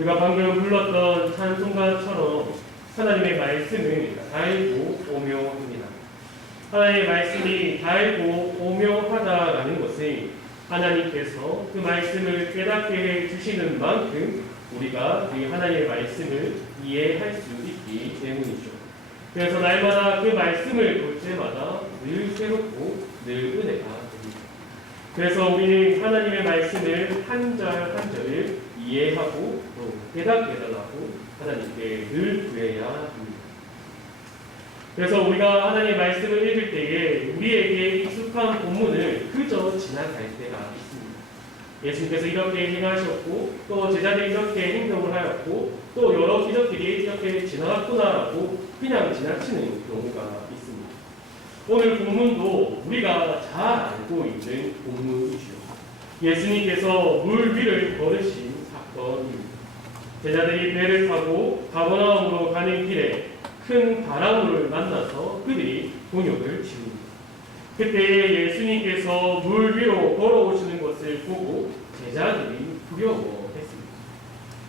우리가 방금 불렀던 찬송가처럼 하나님의 말씀은 달고 오묘합니다. 하나님의 말씀이 달고 오묘하다라는 것은 하나님께서 그 말씀을 깨닫게 해주시는 만큼 우리가 그 하나님의 말씀을 이해할 수 있기 때문이죠. 그래서 날마다 그 말씀을 볼 때마다 늘 새롭고 늘 은혜가 됩니다. 그래서 우리는 하나님의 말씀을 한 절 한 절을 이해하고 또 깨닫게 해달라고 하나님께 늘 구해야 합니다. 그래서 우리가 하나님의 말씀을 읽을 때에 우리에게 익숙한 본문을 그저 지나갈 때가 있습니다. 예수님께서 이렇게 행하셨고 또 제자들이 이렇게 행동을 하였고 또 여러 기적들이 이렇게 지나갔구나라고 그냥 지나치는 경우가 있습니다. 오늘 본문도 우리가 잘 알고 있는 본문이죠. 예수님께서 물 위를 걸으신 사건입니다. 제자들이 배를 타고 가버나움으로 가는 길에 큰 바람을 만나서 그들이 곤욕을 치릅니다. 그때 예수님께서 물 위로 걸어오시는 것을 보고 제자들이 두려워했습니다.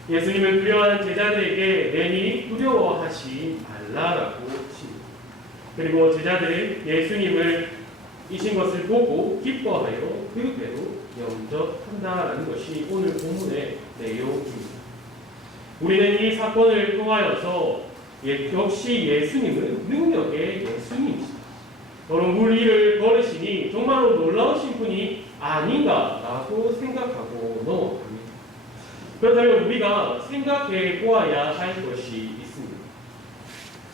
예수님은 두려워하는 제자들에게 내니 두려워하지 말라라고 하십니다. 그리고 제자들은 예수님을 이신 것을 보고 기뻐하여 그대로 영접한다라는 것이 오늘 본문의 내용입니다. 우리는 이 사건을 통하여서 역시 예수님은 능력의 예수님이십니다. 여러분 물 위를 걸으시니 정말로 놀라우신 분이 아닌가라고 생각하고 넘어갑니다. 그렇다면 우리가 생각해 보아야 할 것이 있습니다.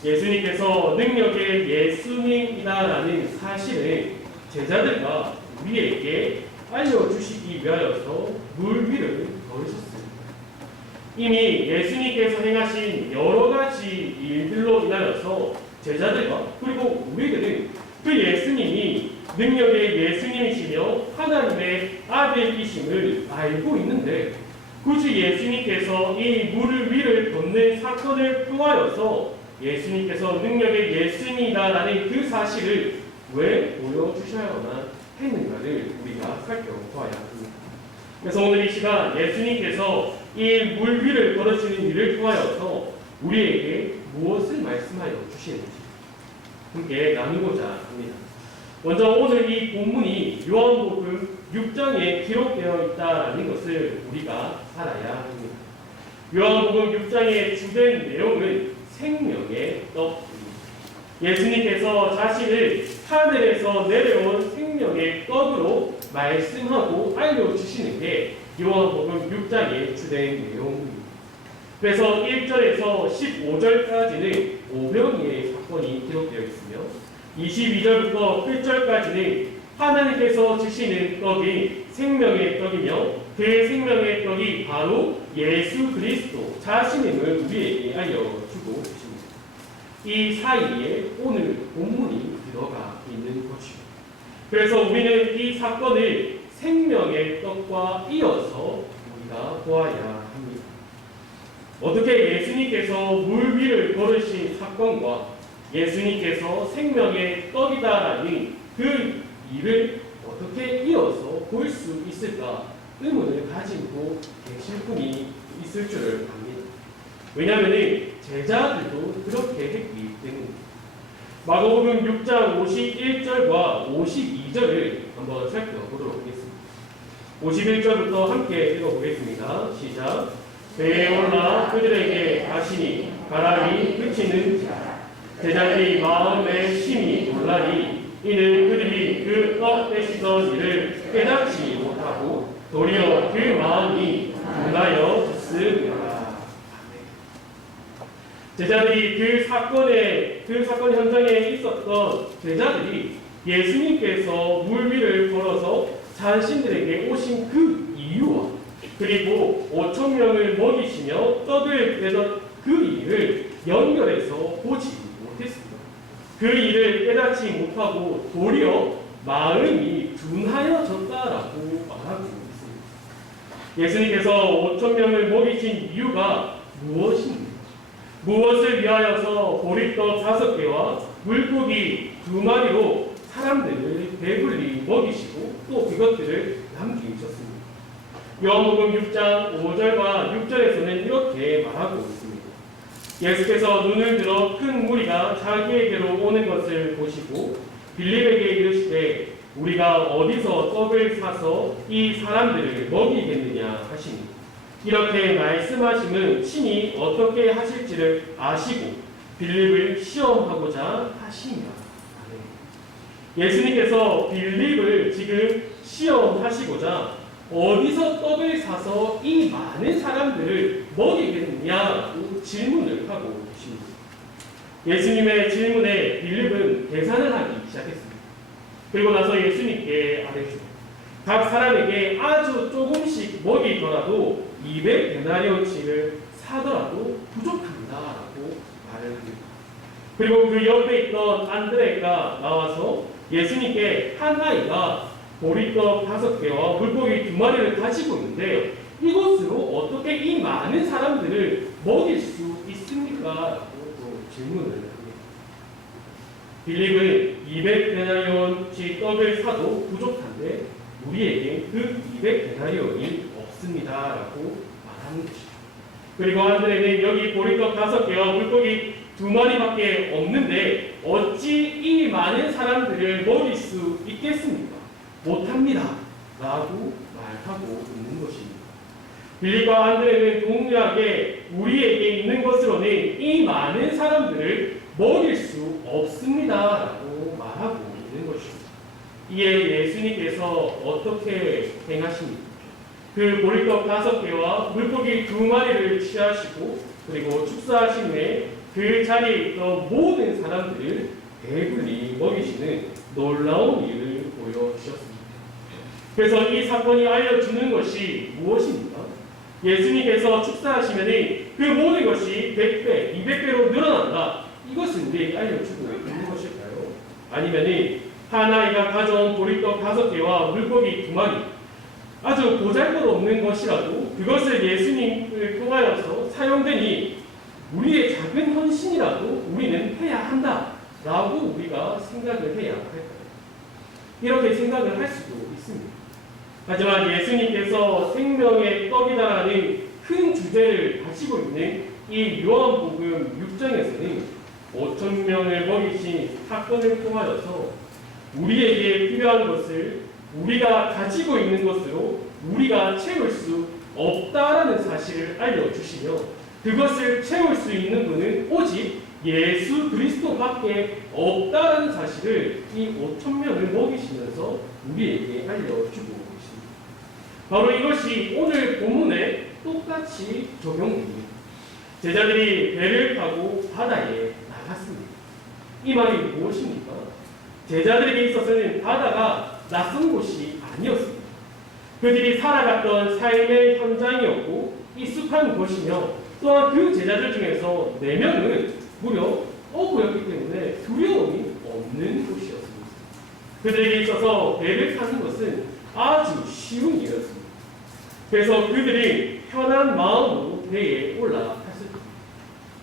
예수님께서 능력의 예수님이다라는 사실을 제자들과 우리에게 알려주시기 위하여서 물 위를 걸으셨습니다. 이미 예수님께서 행하신 여러 가지 일들로 인하여서 제자들과 그리고 우리들은 그 예수님이 능력의 예수님이시며 하나님의 아들이심을 알고 있는데 굳이 예수님께서 이 물 위를 걷는 사건을 통하여서 예수님께서 능력의 예수님이다라는 그 사실을 왜 보여주셔야만 했는가를 우리가 살펴봐야 합니다. 그래서 오늘 이 시간 예수님께서 이 물 위를 걸으시는 일을 통하여서 우리에게 무엇을 말씀하여 주시는지 함께 나누고자 합니다. 먼저 오늘 이 본문이 요한복음 6장에 기록되어 있다는 것을 우리가 알아야 합니다. 요한복음 6장의 주된 내용은 생명의 떡입니다. 예수님께서 자신을 하늘에서 내려온 생명의 떡으로 말씀하고 알려주시는 게 요한복음 6장의 주된 내용입니다. 그래서 1절에서 15절까지는 오병이의 사건이 기록되어 있으며 22절부터 8절까지는 하나님께서 주시는 떡이 생명의 떡이며 그 생명의 떡이 바로 예수 그리스도 자신임을 우리에게 알려주고 있습니다. 이 사이에 오늘 본문이 들어가 있는 것이죠. 그래서 우리는 이 사건을 생명의 떡과 이어서 우리가 보아야 합니다. 어떻게 예수님께서 물 위를 걸으신 사건과 예수님께서 생명의 떡이다라는 그 일을 어떻게 이어서 볼 수 있을까 의문을 가지고 계실 분이 있을 줄을 압니다. 왜냐하면 제자들도 그렇게 했기 때문입니다. 마가복음 6장 51절과 52절을 한번 살펴보도록 하겠습니다. 51절부터 함께 읽어보겠습니다. 시작. 배에 올라 그들에게 가시니 바람이 그치는 자 제자들이 마음에 심히 놀라니 이는 그들이 그 떡 떼시던 일을 깨닫지 못하고 도리어 그 마음이 둔하여 졌습니다. 제자들이 그 사건 현장에 있었던 제자들이 예수님께서 물 위를 걸어서 자신들에게 오신 그 이유와 그리고 5,000명을 먹이시며 떡을 떼던 그 일을 연결해서 보지 못했습니다. 그 일을 깨닫지 못하고 도리어 마음이 둔하여졌다라고 말하고 있습니다. 예수님께서 5,000명을 먹이신 이유가 무엇입니까? 무엇을 위하여서 보리떡 5개와 물고기 2마리로 사람들을 배불리 먹이시고 또 그것들을 남기셨습니다. 요한복음 6장 5절과 6절에서는 이렇게 예수께서 눈을 들어 큰 무리가 자기에게로 오는 것을 보시고 빌립에게 이르시되 우리가 어디서 떡을 사서 이 사람들을 먹이겠느냐 하시니 이렇게 말씀하심은 친히 어떻게 하실지를 아시고 빌립을 시험하고자 하시니라. 예수님께서 빌립을 지금 시험하시고자 어디서 떡을 사서 이 많은 사람들을 먹이겠느냐고 질문을 하고 계십니다. 예수님의 질문에 빌립은 계산을 하기 시작했습니다. 그리고 나서 예수님께 아뢰시고 각 사람에게 아주 조금씩 먹이더라도 200데나리온치를 사더라도 부족합니다라고 말을 합니다. 그리고 그 옆에 있던 안드레가 나와서 예수님께 한 아이가 보리떡 5개와 물고기 2마리를 가지고 있는데 이것으로 어떻게 이 많은 사람들을 먹일 수 있습니까? 라고 질문을 합니다. 빌립은 200데나리온치 떡을 사도 부족한데 우리에게 그 200데나리온이 없습니다. 라고 말하는 것입니다. 그리고 안드레는 여기 보리떡 5개와 물고기 2마리밖에 없는데 어찌 이 많은 사람들을 먹일 수 있겠습니까? 못합니다. 라고 말하고 있는 것입니다. 빌립과 안드레는 동일하게 우리에게 있는 것으로는 이 많은 사람들을 먹일 수 없습니다. 라고 말하고 있는 것입니다. 이에 예수님께서 어떻게 행하십니까? 그 보리떡 5개와 물고기 2마리를 취하시고 그리고 축사하신 후에 그 자리에 있던 모든 사람들을 배불리 먹이시는 놀라운 일을 보여주셨습니다. 그래서 이 사건이 알려주는 것이 무엇입니까? 예수님께서 축사하시면 그 모든 것이 100배, 200배로 늘어난다. 이것을 우리에게 알려주고 있는 것일까요? 아니면 한 아이가 가져온 보리떡 5개와 물고기 2마리 아주 보잘것없는 것이라도 그것을 예수님을 통하여서 사용되니 우리의 작은 헌신이라도 우리는 해야 한다 라고 우리가 생각을 해야 할까요? 이렇게 생각을 할 수도 있습니다. 하지만 예수님께서 생명의 떡이다라는 큰 주제를 가지고 있는 이 요한복음 6장에서는 5,000명을 먹이신 사건을 통하여서 우리에게 필요한 것을 우리가 가지고 있는 것으로 우리가 채울 수 없다라는 사실을 알려주시며 그것을 채울 수 있는 분은 오직 예수 그리스도밖에 없다라는 사실을 이 5,000명을 먹이시면서 우리에게 알려주고 있습니다. 바로 이것이 오늘 본문에 똑같이 적용됩니다. 제자들이 배를 타고 바다에 나갔습니다. 이 말이 무엇입니까? 제자들에게 있어서는 바다가 낯선 곳이 아니었습니다. 그들이 살아갔던 삶의 현장이었고 익숙한 곳이며 또한 그 제자들 중에서 4명은 무려 어부였기 때문에 두려움이 없는 곳이었습니다. 그들에게 있어서 배를 타는 것은 아주 쉬운 일이었습니다. 그래서 그들이 편한 마음으로 배에 올라탔습니다.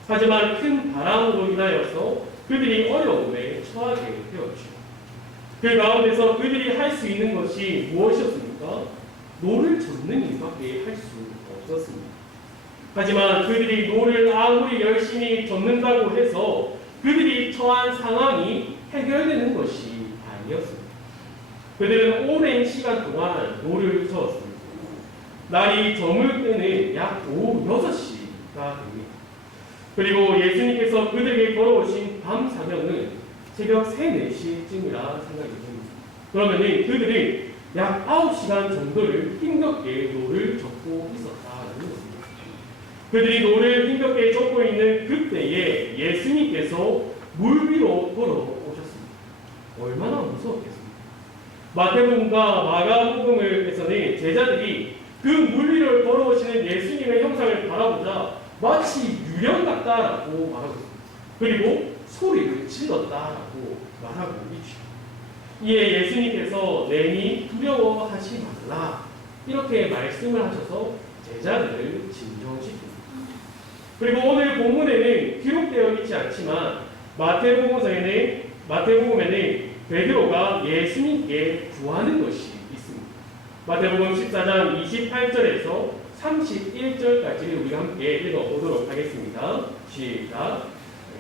하지만 큰 바람으로 인하여서 그들이 어려움에 처하게 되었죠. 그 가운데서 그들이 할 수 있는 것이 무엇이었습니까? 노를 젓는 일밖에 할 수 없었습니다. 하지만 그들이 노를 아무리 열심히 젓는다고 해서 그들이 처한 상황이 해결되는 것이 아니었습니다. 그들은 오랜 시간 동안 노를 저었습니다. 날이 저물 때는 약 오후 6시가 됩니다. 그리고 예수님께서 그들에게 걸어오신 밤 사명은 새벽 3, 4시쯤이라 생각이 듭니다. 그러면 그들이 약 9시간 정도를 힘겹게 노를 젓고 있었다는 것입니다. 그들이 노를 힘겹게 젓고 있는 그때에 예수님께서 물 위로 걸어오셨습니다. 얼마나 무서웠겠습니까? 마태복음과 마가복음에서는 제자들이 그 물 위를 걸어오시는 예수님의 형상을 바라보자 마치 유령 같다라고 말하고 있습니다. 그리고 소리를 질렀다라고 말하고 있죠. 이에 예수님께서 내니 두려워하지 말라 이렇게 말씀을 하셔서 제자들을 진정시킵니다. 그리고 오늘 본문에는 기록되어 있지 않지만 마태복음에는 베드로가 예수님께 구하는 것이 있습니다. 마태복음 14장 28절에서 31절까지 우리가 함께 읽어보도록 하겠습니다. 시작.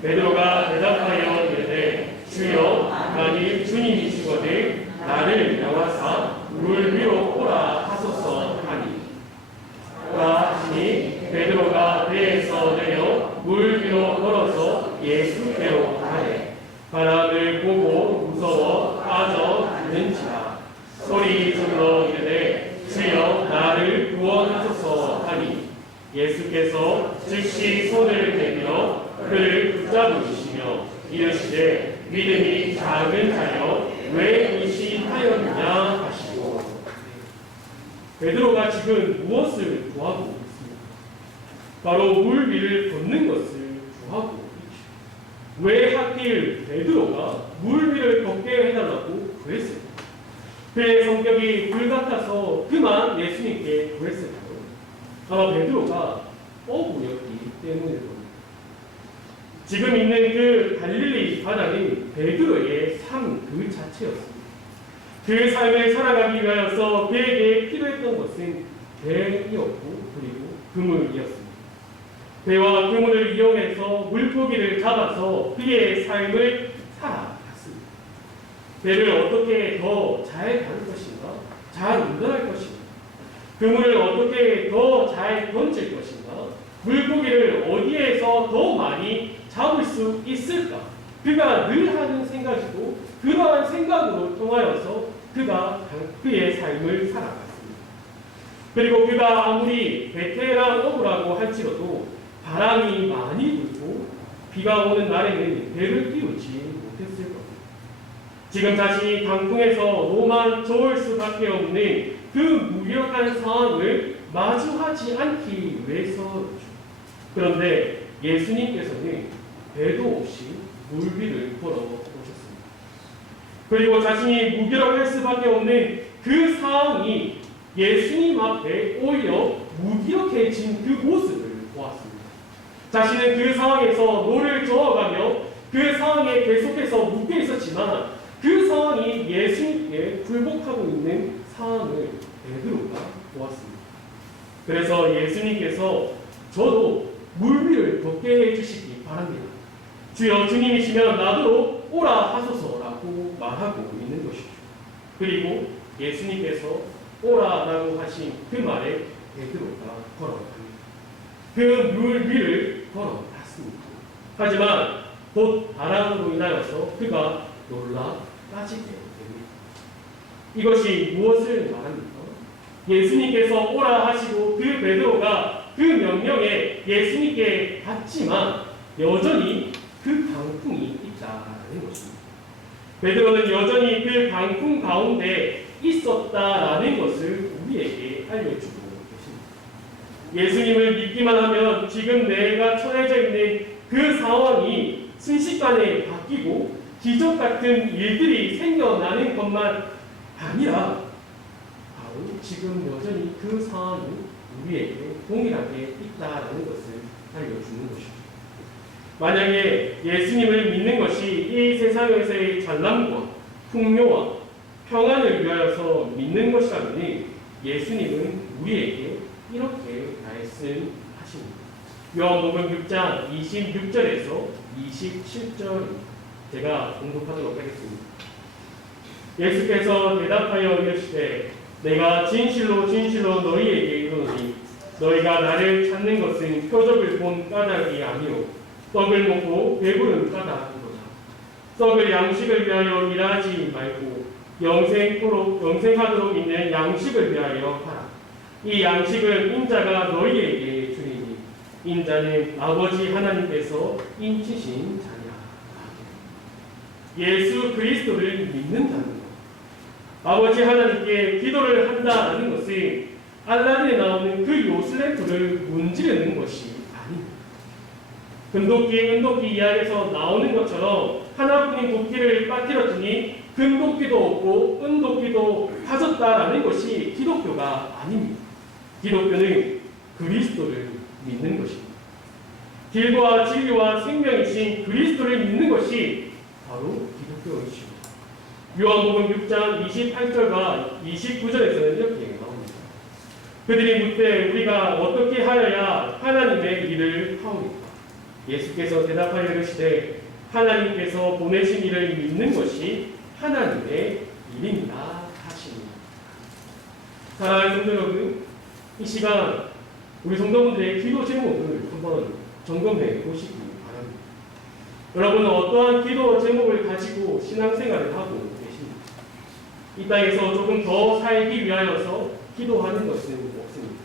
베드로가 대답하여 이르되 주여 만일 주님이시거든 나를 명하사 물 위로 오라 하소서 하니 오라 하시니 베드로가 배에서 내려 물 위로 걸어서 예수께로 가되 바람을 보고 무서워 빠져드는지라 소리 질러 이르되 주여 나를 구원하소서 하니 예수께서 즉시 손을 내밀어 그를 붙잡으시며 이르시되 믿음이 작은 자여 왜 의심하였느냐 하시고 베드로가 지금 무엇을 구하고 있습니까? 바로 물 위를 걷는 것을 구하고 있죠. 왜 하필 베드로가 물 위를 걷게 해달라고 구했을까? 그의 성격이 불같아서 그만 예수님께 구했을까요? 아마 베드로가 어부였기 때문일 겁니다. 지금 있는 그 갈릴리 바다는 베드로의 삶 그 자체였습니다. 그 삶을 살아가기 위하여서 그에게 필요했던 것은 배이었고 그리고 그물이었습니다. 배와 그물을 이용해서 물고기를 잡아서 그의 삶을 살아갔습니다. 배를 어떻게 더 잘 다룰 것인가? 잘 운전할 것인가? 그물을 어떻게 더 잘 던질 것인가? 물고기를 어디에서 더 많이 잡을 수 있을까? 그가 늘 하는 생각이고 그러한 생각으로 통하여서 그가 그의 삶을 살아갔습니다. 그리고 그가 아무리 베테랑 어부라고 할지라도 바람이 많이 불고 비가 오는 날에는 배를 띄우지 못했을 겁니다. 지금 자신이 강풍에서 노만 좋을 수밖에 없는 그 무력한 상황을 마주하지 않기 위해서였죠. 그런데 예수님께서는 배도 없이 물 위를 걸어 오셨습니다. 그리고 자신이 무기력할 수밖에 없는 그 상황이 예수님 앞에 오히려 무기력해진 그 모습을 보았습니다. 자신은 그 상황에서 노를 저어가며 그 상황에 계속해서 묶여 있었지만 그 상황이 예수님께 굴복하고 있는 상황을 베드로가 보았습니다. 그래서 예수님께서 저도 물 위를 걷게 해주시기 바랍니다. 주여 주님이시면 나도 오라 하소서라고 말하고 있는 것이죠. 그리고 예수님께서 오라라고 하신 그 말에 베드로가 걸어갑니다. 그 물 위를 걸어갔습니다. 하지만 곧 바람으로 인하여서 그가 놀라 빠지게 됩니다. 이것이 무엇을 말합니까? 예수님께서 오라 하시고 그 베드로가 그 명령에 예수님께 받지만 여전히 그 강풍이 있다라는 것입니다. 베드로는 여전히 그 강풍 가운데 있었다라는 것을 우리에게 알려주고 계십니다. 예수님을 믿기만 하면 지금 내가 처해져 있는 그 상황이 순식간에 바뀌고 기적 같은 일들이 생겨나는 것만 아니라 바로 지금 여전히 그 상황이 우리에게 동일하게 있다라는 것을 알려주는 것이죠. 만약에 예수님을 믿는 것이 이 세상에서의 잘남과 풍요와 평안을 위하여서 믿는 것이라면 예수님은 우리에게 이렇게 말씀하십니다. 요한복음 6장 26절에서 27절 제가 공독하도록 하겠습니다. 예수께서 대답하여 이르시되 내가 진실로 진실로 너희에게 이르노니 너희가 나를 찾는 것은 표적을 본 까닭이 아니요 떡을 먹고 배부른 까닭이로다. 썩을 양식을 위하여 일하지 말고 영생하도록 있는 양식을 위하여 하라. 이 양식은 인자가 너희에게 주리니 인자는 아버지 하나님께서 인치신 자냐. 예수 그리스도를 믿는다는 것, 아버지 하나님께 기도를 한다는 것은 알라딘에 나오는 그 요술레프를 문지르는 것이 아닙니다. 금도끼 이야기에서 나오는 것처럼 하나뿐인 도끼를 빠뜨렸더니 금도끼도 없고 은도끼도 빠졌다라는 것이 기독교가 아닙니다. 기독교는 그리스도를 믿는 것입니다. 길과 진리와 생명이신 그리스도를 믿는 것이 바로 기독교이십니다. 요한복음 6장 28절과 29절에서는 이렇게 나옵니다. 그들이 묻되 우리가 어떻게 하여야 하나님의 일을 하오리까? 예수께서 대답하여 이르시되 하나님께서 보내신 이를 믿는 것이 하나님의 일입니다 하시니. 사랑하는 성도 여러분, 이 시간 우리 성도분들의 기도 제목을 한번 점검해 보시기 바랍니다. 여러분은 어떠한 기도 제목을 가지고 신앙생활을 하고 계십니까? 이 땅에서 조금 더 살기 위하여서 기도하는 것은 없습니다.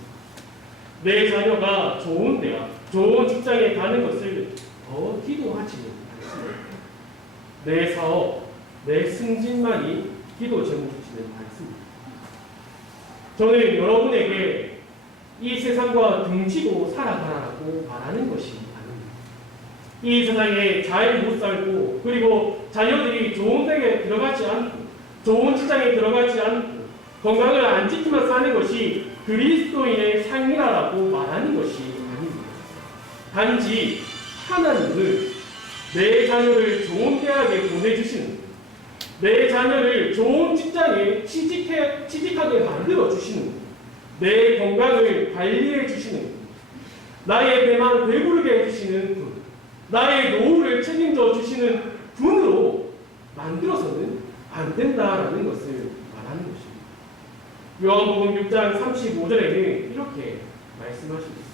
내 자녀가 좋은 대학, 좋은 직장에 가는 것을 더 기도하지는 않습니다. 내 사업, 내 승진만이 기도 제목이지는 않습니다. 저는 여러분에게 이 세상과 등지고 살아가라고 말하는 것이 아닙니다. 이 세상에 잘 못 살고 그리고 자녀들이 좋은 데에 들어가지 않고 좋은 직장에 들어가지 않고 건강을 안 지키며 사는 것이 그리스도인의 삶이라고 말하는 것이 아닙니다. 단지 하나님은 내 자녀를 좋은 대학에 보내주시는, 내 자녀를 좋은 직장에 취직하게 만들어 주시는, 내 건강을 관리해 주시는, 나의 배만 배부르게 해주시는 분, 나의 노후를 책임져 주시는 분으로 만들어서는 안 된다라는 것을 말하는 것입니다. 요한복음 6장 35절에는 이렇게 말씀하십니다.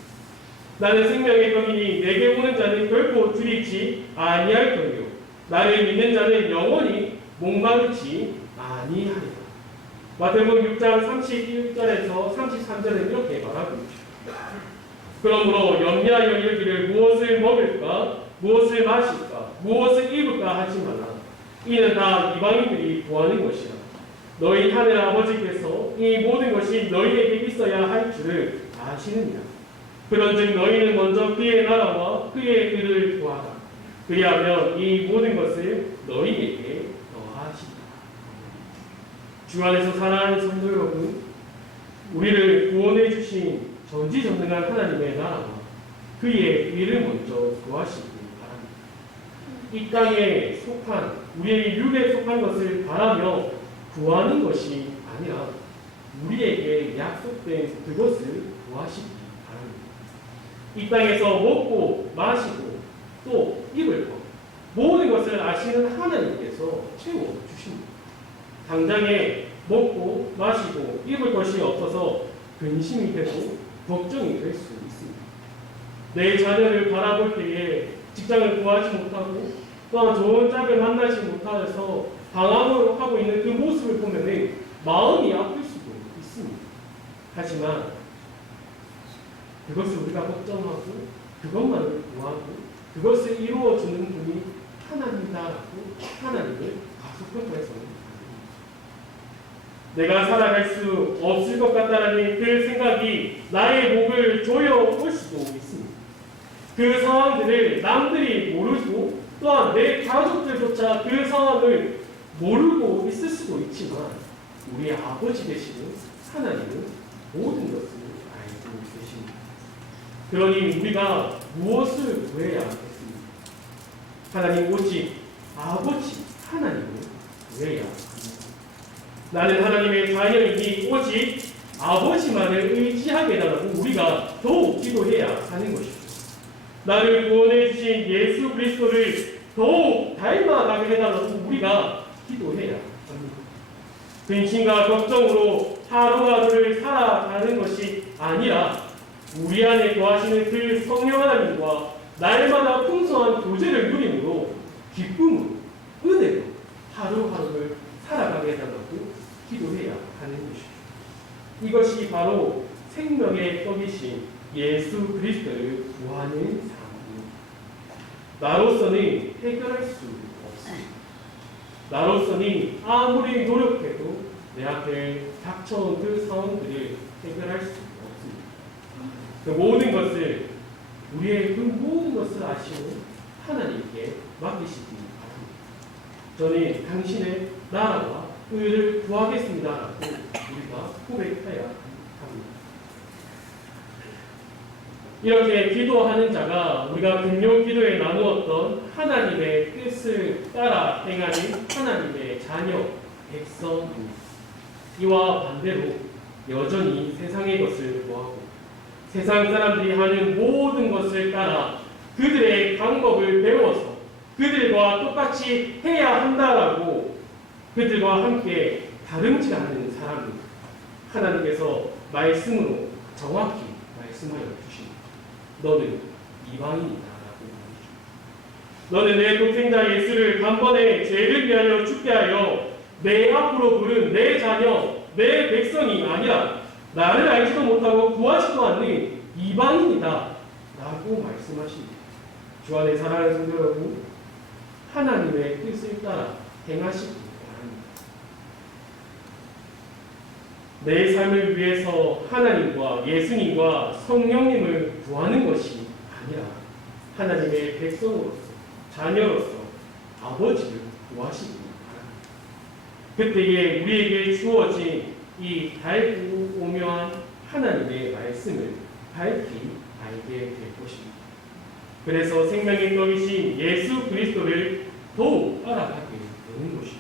나는 생명의 떡이니 내게 오는 자는 결코 줄이지 아니할 거요 나를 믿는 자는 영원히 목마르지 아니하리라. 마태복음 6장 31절에서 33절은 이렇게 말하고 있습니다. 그러므로 염려하여 이르기를 무엇을 먹을까 무엇을 마실까 무엇을 입을까 하지 말라. 이는 다 이방인들이 구하는 것이라. 너희 하늘 아버지께서 이 모든 것이 너희에게 있어야 할 줄을 아시느니라. 그런즉 너희는 먼저 그의 나라와 그의 의를 구하라. 그리하면 이 모든 것을 너희에게 더하시리라. 주 안에서 사랑하는 성도 여러분, 우리를 구원해 주신 전지전능한 하나님의 나라와 그의 의를 먼저 구하시기 바랍니다. 이 땅에 속한 우리의 육에 속한 것을 바라며 구하는 것이 아니라 우리에게 약속된 그것을 구하시기 바랍니다. 이 땅에서 먹고 마시고 또 입을 것 모든 것을 아시는 하나님께서 채워주십니다. 당장에 먹고 마시고 입을 것이 없어서 근심이 되고 걱정이 될 수 있습니다. 내 자녀를 바라볼 때에 직장을 구하지 못하고 또한 좋은 짝을 만나지 못하여서 방황을 하고 있는 그 모습을 보면 마음이 아플 수도 있습니다. 하지만 그것을 우리가 걱정하고 그것만을 구하고 그것을 이루어주는 분이 하나님이다라고 하나님을 가속평가해서는 내가 살아갈 수 없을 것 같다라는 그 생각이 나의 목을 조여올 수도 있습니다. 그 상황들을 남들이 모르고 또한 내 가족들조차 그 상황을 모르고 있을 수도 있지만 우리 아버지 되시는 하나님은 모든 것을 알고 계십니다. 그러니 우리가 무엇을 구해야 하겠습니까? 하나님 오직 아버지 하나님을 구해야 합니다. 나는 하나님의 자녀이니 오직 아버지만을 의지하게 해달라고 우리가 더욱 기도해야 하는 것입니다. 나를 구원해 주신 예수 그리스도를 더욱 닮아가게 해달라고 우리가 기도해야 합니다. 근심과 걱정으로 하루하루를 살아가는 것이 아니라 우리 안에 거하시는 그 성령 하나님과 날마다 풍성한 교제를 누림으로 기쁨으로 은혜로 하루하루를 살아가게 해달라고 기도해야 하는 것입니다. 이것이 바로 생명의 떡이신 예수 그리스도를 구하는 삶입니다. 나로서는 해결할 수 없습니다. 나로서는 아무리 노력해도 내 앞에 닥쳐온 그 상황들을 해결할 수 없습니다. 그 모든 것을 우리의 그 모든 것을 아시는 하나님께 맡기시기 바랍니다. 저는 당신의 나라와 의를 구하겠습니다라고 우리가 고백해야 합니다. 이렇게 기도하는 자가 우리가 금요 기도에 나누었던 하나님의 뜻을 따라 행하는 하나님의 자녀 백성입니다. 이와 반대로 여전히 세상의 것을 구하고 세상 사람들이 하는 모든 것을 따라 그들의 방법을 배워서 그들과 똑같이 해야 한다라고 그들과 함께 다름질 않는 사람입니다. 하나님께서 말씀으로 정확히 말씀하여 주십니다. 너는 이방인이다라고 말이죠. 너는 내 독생자 예수를 단번에 죄를 위하여 죽게 하여 내 앞으로 부른 내 자녀, 내 백성이 아니라 나를 알지도 못하고 구하지도 않는 이방인이다 라고 말씀하십니다. 주 안에 사랑하는 성도 여러분, 하나님의 뜻을 따라 행하시기 바랍니다. 내 삶을 위해서 하나님과 예수님과 성령님을 구하는 것이 아니라 하나님의 백성으로서 자녀로서 아버지를 구하시기 바랍니다. 그때에 우리에게 주어진 이 달고 오묘한 하나님의 말씀을 밝히 알게 될 것입니다. 그래서 생명의 떡이신 예수 그리스도를 더욱 알아가게 되는 것이죠.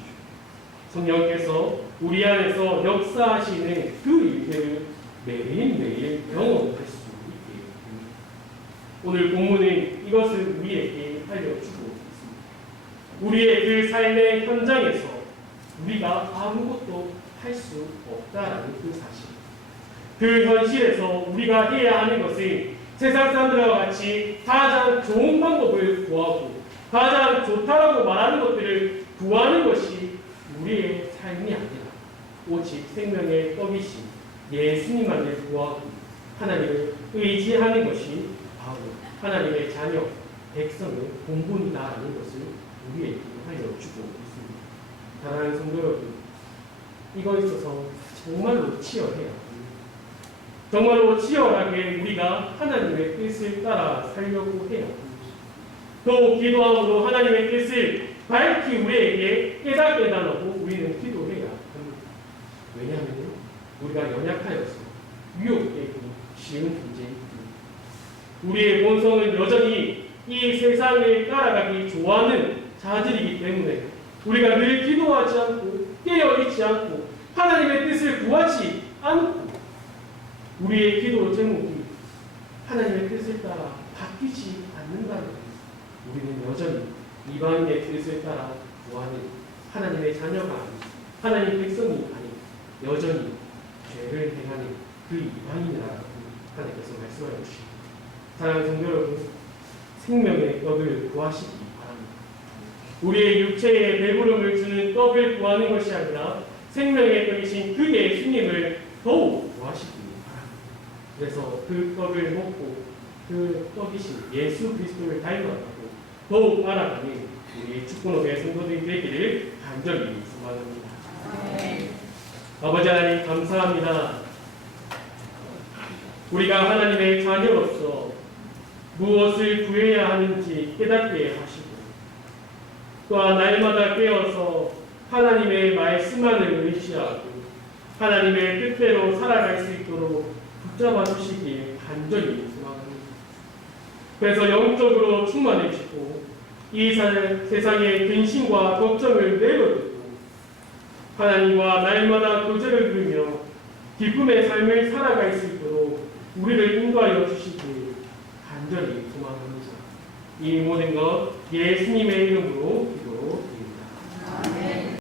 성령께서 우리 안에서 역사하시는 그 일들을 매일매일 경험할 수 있게 됩니다. 오늘 본문은 이것을 우리에게 알려주고 있습니다. 우리의 그 삶의 현장에서 우리가 아무것도 할 수 없다라는 그 사실. 그 현실에서 우리가 해야 하는 것은 세상 사람들과 같이 가장 좋은 방법을 구하고 가장 좋다라고 말하는 것들을 구하는 것이 우리의 삶이 아니라 오직 생명의 떡이신 예수님만을 구하고 하나님을 의지하는 것이 바로 하나님의 자녀, 백성의 본분이다라는 것을 우리에게 알려주고 있습니다. 사랑하는 성도 여러분, 이거에 있어서 정말로 치열해야 합니다. 정말로 치열하게 우리가 하나님의 뜻을 따라 살려고 해야 합니다. 또 기도함으로 하나님의 뜻을 밝히 우리에게 깨닫게 해달라고 우리는 기도해야 합니다. 왜냐하면 우리가 연약하여서 유혹되기 쉬운 존재입니다. 우리의 본성은 여전히 이 세상을 따라가기 좋아하는 자들이기 때문에 우리가 늘 기도하지 않고 깨어있지 않고 하나님의 뜻을 구하지 않고 우리의 기도 제목이 하나님의 뜻을 따라 바뀌지 않는다는 것, 우리는 여전히 이방인의 뜻을 따라 구하는 하나님의 자녀가 아닌 하나님 백성이 아닌 여전히 죄를 행하는 그 이방인이라고 하나님께서 말씀하여 주십니다. 사랑하는 성도 여러분, 생명의 떡을 구하시기 바랍니다. 우리의 육체에 배부름을 주는 떡을 구하는 것이 아니라 생명의 떡이신 그 예수님을 더욱 구하시기 바랍니다. 그래서 그 떡을 먹고 그 떡이신 예수 그리스도를 닮아가고 더욱 알아가는 우리 축구노교의 성도들이 되기를 간절히 소망합니다. 아버지 하나님 감사합니다. 우리가 하나님의 자녀로서 무엇을 구해야 하는지 깨닫게 하시고 또한 날마다 깨어서 하나님의 말씀만을 의지하고 하나님의 뜻대로 살아갈 수 있도록 붙잡아 주시길 간절히 소망합니다. 그래서 영적으로 충만해 주시고 이 세상의 근심과 걱정을 내려두고 하나님과 날마다 교제를 누리며 기쁨의 삶을 살아갈 수 있도록 우리를 인도하여 주시길 간절히 소망합니다. 이 모든 것 예수님의 이름으로